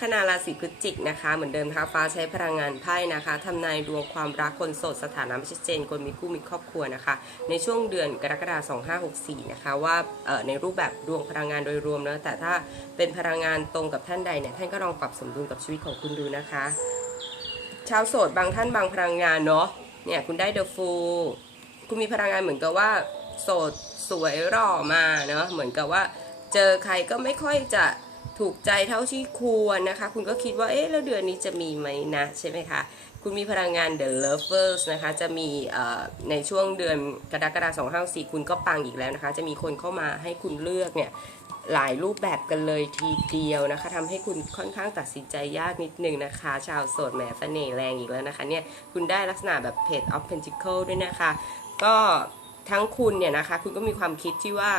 คนาราศีพฤศจิกนะคะ เหมือนเดิมนะคะฟ้าใช้พลังงานไพ่นะคะทำนายดวงความรักคนโสดสถานะไม่ชัดเจนคนมีคู่มีครอบครัวนะคะ ในช่วงเดือนกรกฎาคม2564 นะคะ ว่าในรูปแบบดวงพลังงานโดยรวมนะแต่ถ้าเป็นพลังงานตรงกับท่านใดเนี่ยท่านก็ลองปรับสมดุลกับชีวิตของคุณดูนะคะ ชาวโสดบางท่านบางพลังงานเนาะเนี่ยคุณได้เดอะฟูลคุณมีพลังงานเหมือนกับว่า โสดสวยหล่อมาเนาะเหมือนกับว่า เจอใครก็ไม่ค่อยจะ ถูกใจเท่าที่ควรนะคะ คุณก็คิดว่าเอ๊ะแล้วเดือนนี้จะมีไหมนะใช่ไหมคะคุณมีพลังงาน The Lovers นะคะ จะมีในช่วงเดือนกรกฎาคม2564คุณก็ปังอีกแล้วนะคะ จะมีคนเข้ามาให้คุณเลือกเนี่ยหลายรูปแบบกันเลยทีเดียวนะคะทำให้คุณค่อนข้างตัดสินใจยากนิดนึงนะคะ ชาวโสดแหมเสน่ห์แรงอีกแล้วนะคะเนี่ยคุณได้ลักษณะแบบ Page of Pentacle ด้วยนะคะ ก็ทั้งคุณเนี่ยนะคะ คุณก็มีความคิดที่ว่า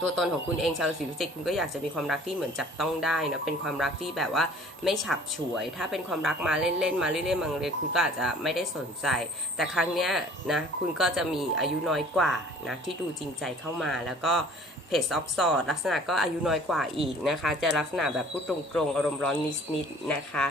ตัวตนของคุณเองชาวราศีพิจิกคุณก็อยากจะมีความรักที่เหมือนจับต้องได้นะเป็นความรักที่แบบว่าไม่ฉับฉวย ถ้าเป็นความรักมาเล่นๆมาเรื่อยๆมาเรื่อยคุณก็อาจจะไม่ได้สนใจ แต่ครั้งเนี้ยนะคุณก็จะมีอายุน้อยกว่านะที่ดูจริงใจเข้ามาแล้วก็เพจออฟสอดลักษณะก็อายุน้อยกว่าอีกนะคะ จะลักษณะแบบพูดตรงๆอารมณ์ร้อนนิดๆนะคะ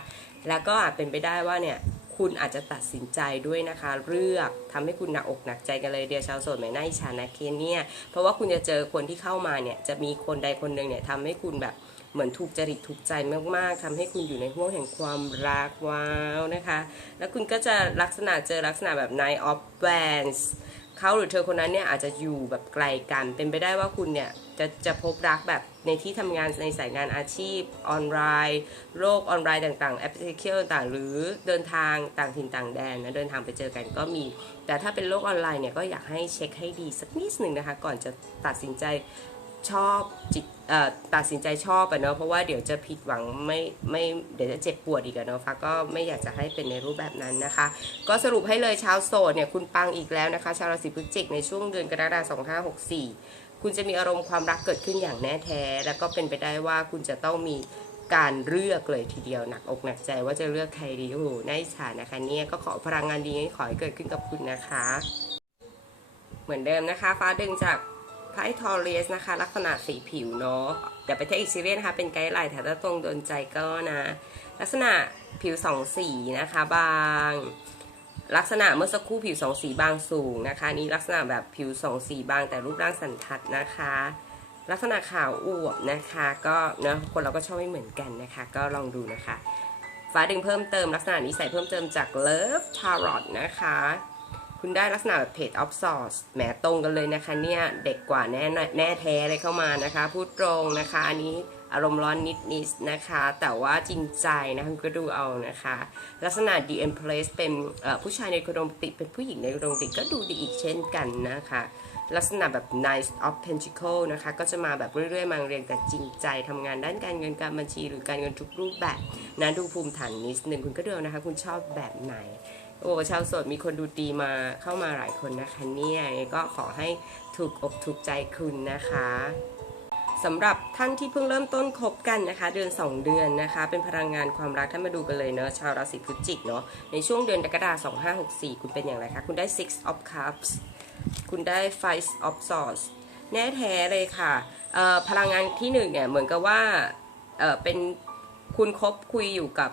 แล้วก็อาจเป็นไปได้ว่าเนี่ย คุณอาจจะตัดสินใจด้วยนะคะ เลือกทำให้คุณหนักอกหนักใจกันเลยเดียวชาวโสดหม่น่าอิจฉานะเคนเนี่ยเพราะว่าคุณจะเจอคนที่เข้ามาเนี่ยจะมีคนใดคนหนึ่งเนี่ยทำให้คุณแบบเหมือนถูกจริตถูกใจมากๆทำให้คุณอยู่ในห่วงแห่งความรักว้าวนะคะ แล้วคุณก็จะลักษณะเจอลักษณะแบบ Nine of Wands เขาหรือเธอคนนั้นเนี่ยอาจจะอยู่แบบไกลกัน เป็นไปได้ว่าคุณเนี่ยจะจะพบรักแบบในที่ทำงานในสายงานอาชีพออนไลน์โลกออนไลน์ต่างๆแอปพลิเคชันต่างๆหรือเดินทางต่างถิ่นต่างแดนนะเดินทางไปเจอกันก็มี แต่ถ้าเป็นโลกออนไลน์เนี่ยก็อยากให้เช็คให้ดีสักนิดหนึ่งนะคะ ก่อนจะตัดสินใจ ชอบจิตตัดสินใจชอบอะเนาะเพราะว่าเดี๋ยวจะผิดหวังไม่ไม่เดี๋ยวจะเจ็บปวดอีกอะเนาะฟ้าก็ไม่อยากจะให้เป็นในรูปแบบนั้นนะคะ ก็สรุปให้เลยชาวโสดเนี่ยคุณปังอีกแล้วนะคะ ชาวราศีพฤศจิกในช่วงเดือนกรกฎาคม2564 คุณจะมีอารมณ์ความรักเกิดขึ้นอย่างแน่แท้ แล้วก็เป็นไปได้ว่าคุณจะต้องมีการเลือกเลยทีเดียวหนักอกหนักใจว่าจะเลือกใครดีโอ้โหน่าอิจฉานะคะเนี่ยก็ขอพลังงานดีให้ขอให้เกิดขึ้นกับคุณนะคะ เหมือนเดิมนะคะ ฟ้าดึงจาก ไพ่ทอเรสนะคะ ลักษณะสีผิวเนาะเดี๋ยวไปเทคอีกซีเรียสนะคะเป็นไกด์ไลน์แถ้าตรงโดนใจก็นะ ลักษณะผิวสองสีนะคะบาง ลักษณะเมื่อสักครู่ผิวสองสีบางสูงนะคะนนี้ลักษณะแบบผิวสองสีบางแต่รูปร่างสันทัดนะคะ ลักษณะขาวอวบนะคะ ก็เนาะคนเราก็ชอบไม่เหมือนกันนะคะ ก็ลองดูนะคะ ฟ้าดึงเพิ่มเติมลักษณะนี้ใส่เพิ่มเติมจาก Love Tarot นะคะ คุณได้ลักษณะแบบ Page of Swords แหมตรงกันเลยนะคะเนี่ย เด็กกว่าแน่แน่แท้เลยเข้ามานะคะ พูดตรงนะคะ อันนี้อารมณ์ร้อนนิดนิดนะคะ แต่ว่าจริงใจนะคุณก็ดูเอานะคะ ลักษณะ The Empress เป็นผู้ชายในโรแมติเป็นผู้หญิงในโรแมติก็ดูดีอีกเช่นกันนะคะ ลักษณะแบบ Nice of Pentacle นะคะ ก็จะมาแบบเรื่อยๆ มาเรียงแต่จริงใจทำงานด้านการเงินการบัญชีหรือการเงินทุกรูปแบบนะดูภูมิฐานนิดหนึ่งคุณก็ดูเอานะคะ คุณชอบแบบไหน โอ้ชาวสดมีคนดูดีมาเข้ามาหลายคนนะคะเนี่ยก็ขอให้ถูกอกถูกใจคุณนะคะสำหรับท่านที่เพิ่งเริ่มต้นคบกันนะคะ เดือน 2 เดือนนะคะ เป็นพลังงานความรักท่านมาดูกันเลยเนาะชาวราศีพฤศจิกเนาะในช่วงเดือนกรกฎาคม2564 คุณเป็นอย่างไรคะ คุณได้ six of cups คุณได้ five of swords แน่แท้เลยค่ะพลังงานที่หนึ่งเนี่ยเหมือนกับว่าเเป็นคุณคบคุยอยู่กับ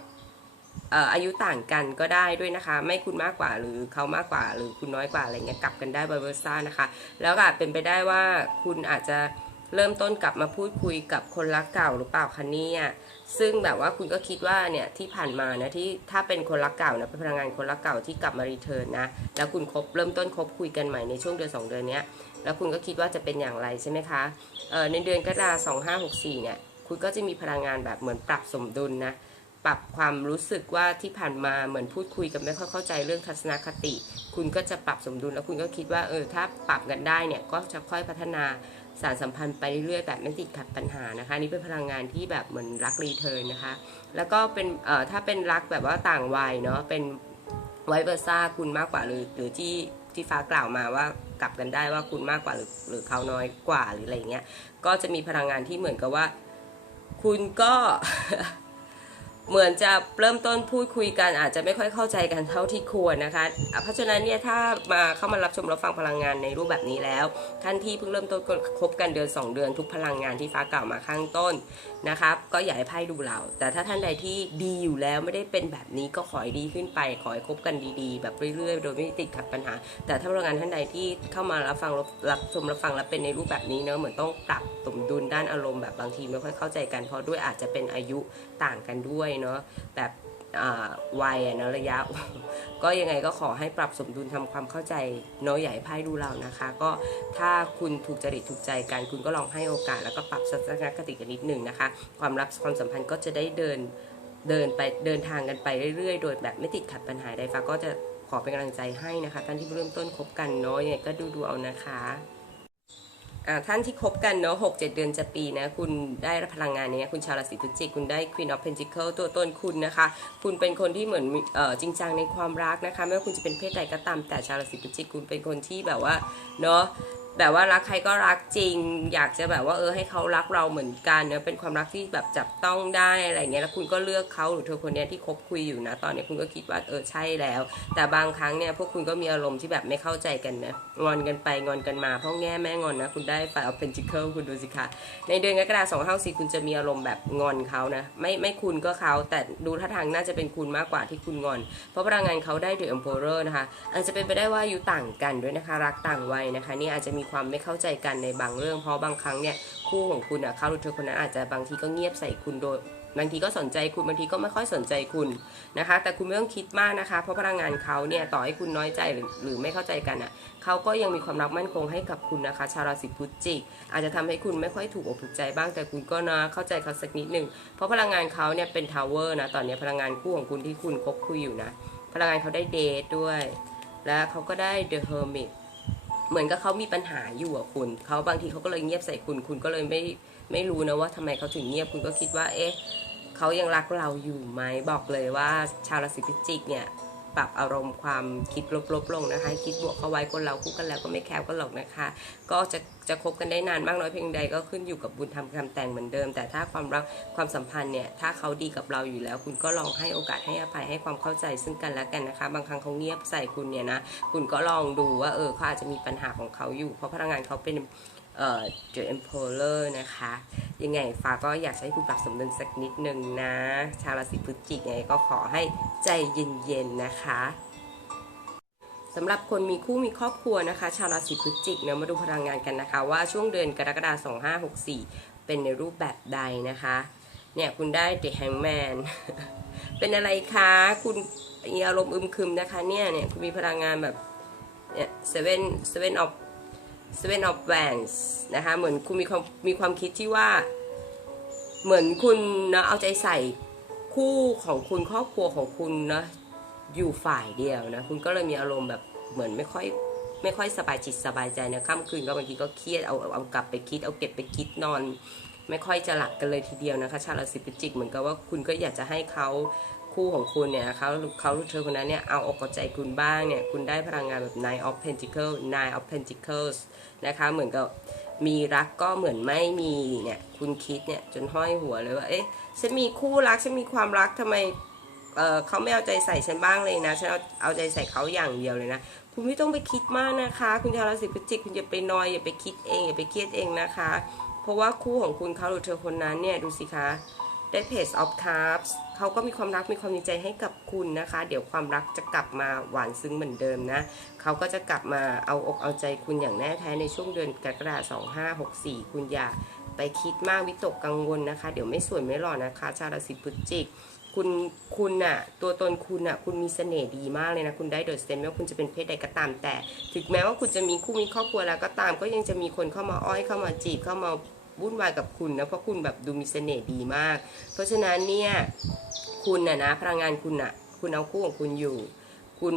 อายุต่างกันก็ได้ด้วยนะคะ ไม่คุณมากกว่าหรือเขามากกว่า หรือคุณน้อยกว่าอะไรเงี้ยกลับกันได้บ i เวอร์ซ่านะคะ แล้วก็เป็นไปได้ว่าคุณอาจจะเริ่มต้นกลับมาพูดคุยกับคนรักเก่าหรือเปล่าคะเนี่ยซึ่งแบบว่าคุณก็คิดว่าเนี่ยที่ผ่านมานะที่ถ้าเป็นคนรักเก่านะเป็นพลังงานคนรักเก่าที่กลับมารีเทิร์นนะแล้วคุณคบเริ่มต้นคบคุยกันใหม่ในช่วงเดือนสองเดือนนี้แล้วคุณก็คิดว่าจะเป็นอย่างไรใช่ไหมคะเออในเดือนกรกฎาคมสองห้าหกสี่เนี่ยคุณก็จะมีพลังงานแบบเหมือนปรับสมดุลนะ ปรับความรู้สึกว่าที่ผ่านมาเหมือนพูดคุยกันไม่ค่อยเข้าใจเรื่องทัศนคติ คุณก็จะปรับสมดุลแล้วคุณก็คิดว่าเออถ้าปรับกันได้เนี่ยก็จะค่อยพัฒนาสารสัมพันธ์ไปเรื่อยๆแบบไม่ติดขัดปัญหานะคะนี่เป็นพลังงานที่แบบเหมือนรักรีเทิร์นนะคะ แล้วก็เป็นเอ่อถ้าเป็นรักแบบว่าต่างวัยเนาะเป็นไวเวอร์ซ่าคุณมากกว่าหรือหรือที่ที่ฟ้ากล่าวมาว่ากลับกันได้ว่าคุณมากกว่าหรือหรือเขาน้อยกว่าหรืออะไรเงี้ยก็จะมีพลังงานที่เหมือนกับว่า คุณก็ เหมือนจะเริ่มต้นพูดคุยกันอาจจะไม่ค่อยเข้าใจกันเท่าที่ควรนะคะ เพราะฉะนั้นเนี่ยถ้ามาเข้ามารับชมรับฟังพลังงานในรูปแบบนี้แล้ว ท่านที่เพิ่งเริ่มต้นคบกันเดือน 2 เดือนทุกพลังงานที่ฟ้ากล่าวมาข้างต้นนะครับก็อย่าให้ไพ่ดูเรา แต่ถ้าท่านใดที่ดีอยู่แล้วไม่ได้เป็นแบบนี้ก็ขอให้ดีขึ้นไปขอให้คบกันดีๆ แบบเรื่อยๆ โดยไม่ติดขัดปัญหา แต่ถ้าพลังงานท่านใดที่เข้ามารับฟังรับชมรับฟังแล้วเป็นในรูปแบบนี้เนอะเหมือนต้องปรับสมดุลด้านอารมณ์แบบบางทีไม่ค่อยเข้าใจกันเพราะด้วยอาจจะเป็นอายุต่างกันด้วยเนาะแบบอ่าวัยเนอะระยะ ก็ยังไงก็ขอให้ปรับสมดุลทำความเข้าใจเนาะอยใหญ่ไพ่ดูเรานะคะ ก็ถ้าคุณถูกจริตถูกใจกัน คุณก็ลองให้โอกาสแล้วก็ปรับทัศนคติกันนิดหนึ่งนะคะ ความรักความสัมพันธ์ก็จะได้เดินเดินไปเดินทางกันไปเรื่อยๆ โดยแบบไม่ติดขัดปัญหาใดฟ้าก็จะขอเป็นกำลังใจให้นะคะท่านที่เริ่มต้นคบกันเนาะยังไงก็ดูดูเอานะคะ ท่านที่คบกันเนาะหกเจ็ดเดือนจะปีนะ คุณได้พลังงานนี้คุณชาวราศีพฤศจิก คุณได้ Queen of Pentacle ตัวตนคุณนะคะ คุณเป็นคนที่เหมือนออจริงจังในความรักนะคะ ไม่ว่าคุณจะเป็นเพศใดก็ตามแต่ชาวราศีพฤศจิก คุณเป็นคนที่แบบว่าเนาะ แบบว่ารักใครก็รักจริง อยากจะแบบว่าเออให้เขารักเราเหมือนกันเนาะเป็นความรักที่แบบจับต้องได้อะไรเงี้ยแล้วคุณก็เลือกเขาหรือเธอคนนี้ที่คบคุยอยู่นะ ตอนนี้คุณก็คิดว่าเออใช่แล้ว แต่บางครั้งเนี่ยพวกคุณก็มีอารมณ์ที่แบบไม่เข้าใจกันนะงอนกันไปงอนกันมาเพราะแง่แม่งอนนะคุณได้ไฟเอาเป็นจิเคิลคุณดูสิคะในเดือนกรกฎาคมสองห้าสี่คุณจะมีอารมณ์แบบงอนเขานะไม่ไม่คุณก็เขาแต่ดูท่าทางน่าจะเป็นคุณมากกว่าที่คุณงอน เพราะพลังงานเขาได้เดอะ e อ p เ r อร์นะคะอาจจะเป็นไปได้ว่าอยู่ต่างกันด้วยนะคะรักต่างวัยนะคะนี่อาจจะมีีความไม่เข้าใจกันในบางเรื่อง เพราะบางครั้งเนี่ยคู่ของคุณอะเขาหรือเธอคนนั้นอาจจะบางทีก็เงียบใส่คุณโดยบางทีก็สนใจคุณบางทีก็ไม่ค่อยสนใจคุณนะคะ แต่คุณไม่ต้องคิดมากนะคะ เพราะพลังงานเขาเนี่ยต่อให้คุณน้อยใจหรือหรือไม่เข้าใจกันอะเขาก็ยังมีความรักมั่นคงให้กับคุณนะคะ ชาวราศีพฤศจิก อาจจะทำให้คุณไม่ค่อยถูกอกถูกใจบ้างแต่คุณก็นะเข้าใจเขาสักนิดหนึ่งเพราะพลังงานเขาเนี่ยเป็นทาวเวอร์นะตอนนี้พลังงานคู่ของคุณที่คุณคบคุยอยู่นะ พลังงานเขาได้เดทด้วย และเขาก็ได้เดอะเฮอร์มิต เหมือนกับเขามีปัญหาอยู่อะคุณเขาบางทีเขาก็เลยเงียบใส่คุณ คุณก็เลยไม่ไม่รู้นะว่าทำไมเขาถึงเงียบคุณก็คิดว่า เอ๊ะเขายังรักเราอยู่ไหมบอกเลยว่าชาวราศีพิจิกเนี่ย ปรับอารมณ์ความคิดลบๆลงนะคะ คิดบวกเข้าไว้คนเราคู่กันแล้วก็ไม่แคล้วกันหรอกนะคะ ก็จะจะคบกันได้นานมากน้อยเพียงใดก็ขึ้นอยู่กับบุญทำคำแต่งเหมือนเดิม แต่ถ้าความรักความสัมพันธ์เนี่ยถ้าเขาดีกับเราอยู่แล้ว คุณก็ลองให้โอกาสให้อภัยให้ความเข้าใจซึ่งกันและกันนะคะ บางครั้งเขาเงียบใส่คุณเนี่ยนะคุณก็ลองดูว่าเออเขาอาจจะมีปัญหาของเขาอยู่ เพราะพลังงานเขาเป็น เอ่อ The Emperor นะคะ ยังไงฟ้าก็อยากให้คุณปรับสมดุลสักนิดนึงนะ ชาวราศีพฤศจิกยังไงก็ขอให้ใจเย็นๆนะคะสำหรับคนมีคู่มีครอบครัวนะคะ ชาวราศีพฤศจิกเนี่ยมาดูพลังงานกันนะคะ ว่าช่วงเดือนกรกฎาคม2564 เป็นในรูปแบบใดนะคะ เนี่ยคุณได้ The Hangman เป็นอะไรคะ คุณมีอารมณ์อึมครึมนะคะเนี่ยเนี่ยคุณมีพลังงานแบบเนี่ย seven seven of seven of wands นะคะเหมือนคุณมีความมีความคิดที่ว่า เหมือนคุณนะเอาใจใส่คู่ของคุณครอบครัวของคุณนะอยู่ฝ่ายเดียวนะคุณก็เลยมีอารมณ์แบบเหมือนไม่ค่อยไม่ค่อยสบายจิตสบายใจนะค่ำคืนก็บางทีก็เครียดเอาเอากลับไปคิดเอาเก็บไปคิดนอน ไม่ค่อยจะหลับกันเลยทีเดียวนะคะ ชาวราศีพิจิกเหมือนกับว่าคุณก็อยากจะให้เขา คู่ของคุณเนี่ยเขาเขาเธอคนนั้นเนี่ยเอาอกเอาใจคุณบ้างเนี่ยคุณได้พลังงานแบบ nine of pentacles nine of pentacles นะคะเหมือนกับมีรักก็เหมือนไม่มีเนี่ยคุณคิดเนี่ยจนห้อยหัวเลยว่าเอ๊ะฉันมีคู่รักฉันมีความรักทำไมเออเขาไม่เอาใจใส่ฉันบ้างเลยนะฉันเอาเอาใจใส่เขาอย่างเดียวเลยนะคุณไม่ต้องไปคิดมากนะคะ คุณชาวราศีพฤศจิกคุณอย่าไปนอยอย่าไปคิดเองอย่าไปเครียดเองนะคะ เพราะว่าคู่ของคุณเขาหรือเธอคนนั้นเนี่ยดูสิคะ ได้ Page of Cups เขาก็มีความรักมีความจริงใจให้กับคุณนะคะ เดี๋ยวความรักจะกลับมาหวานซึ้งเหมือนเดิมนะเขาก็จะกลับมาเอาอกเอาใจคุณอย่างแน่แท้ในช่วงเดือนกรกฎาคม2564 คุณอย่าไปคิดมากวิตกกังวลนะคะ เดี๋ยวไม่สวยไม่หล่อนะคะ ชาวราศีพฤศจิกคุณคุณน่ะตัวตนคุณน่ะคุณมีเสน่ห์ดีมากเลยนะ คุณได้โดดเด่นไม่ว่าคุณจะเป็นเพศใดก็ตามแต่ ถึงแม้ว่าคุณจะมีคู่มีครอบครัวแล้วก็ตาม ก็ยังจะมีคนเข้ามาอ้อยเข้ามาจีบเข้ามา วุ่นวายกับคุณนะเพราะคุณแบบดูมีเสน่ห์ดีมาก เพราะฉะนั้นเนี่ยคุณนะนะพลังงานคุณน่ะคุณเอาคู่ของคุณอยู่ คุณ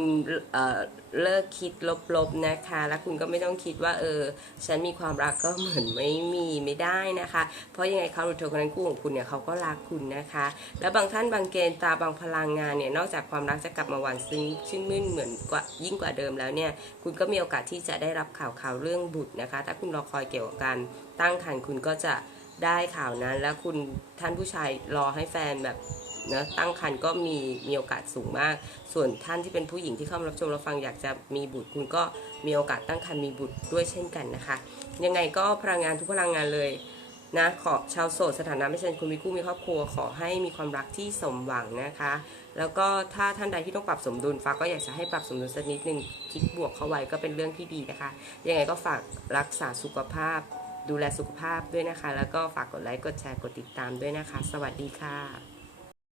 เอ่อเลิกคิดลบๆนะคะ แล้วคุณก็ไม่ต้องคิดว่า เออ ฉันมีความรักก็เหมือนไม่มีไม่ได้นะคะ เพราะยังไงเขาหรือเธอคนนั้นคู่ของคุณเนี่ยเขาก็รักคุณนะคะ แล้วบางท่านบางเกณฑ์ตาบางพลังงานเนี่ย นอกจากความรักจะกลับมาหวานซึ้งชื่นมื่นเหมือนกว่ายิ่งกว่าเดิมแล้วเนี่ย คุณก็มีโอกาสที่จะได้รับข่าวข่าวเรื่องบุตรนะคะ ถ้าคุณรอคอยเกี่ยวกับการตั้งครรภ์คุณก็จะได้ข่าวนั้น แล้วคุณท่านผู้ชายรอให้แฟนแบบ นะตั้งครรภ์ก็มีมีโอกาสสูงมาก ส่วนท่านที่เป็นผู้หญิงที่เข้ามารับชมรับฟังอยากจะมีบุตรคุณก็มีโอกาสตั้งครรภ์มีบุตรด้วยเช่นกันนะคะ ยังไงก็พลังงานทุกพลังงานเลยนะขอชาวโสดสถานะไม่ใช่คุณมีคู่มีครอบครัวขอให้มีความรักที่สมหวังนะคะ แล้วก็ถ้าท่านใดที่ต้องปรับสมดุลฟ้าก็อยากจะให้ปรับสมดุลสักนิดนึงคิดบวกเข้าไว้ก็เป็นเรื่องที่ดีนะคะ ยังไงก็ฝากรักษาสุขภาพ ดูแลสุขภาพด้วยนะคะ แล้วก็ฝากกดไลค์กดแชร์กดติดตามด้วยนะคะ สวัสดีค่ะ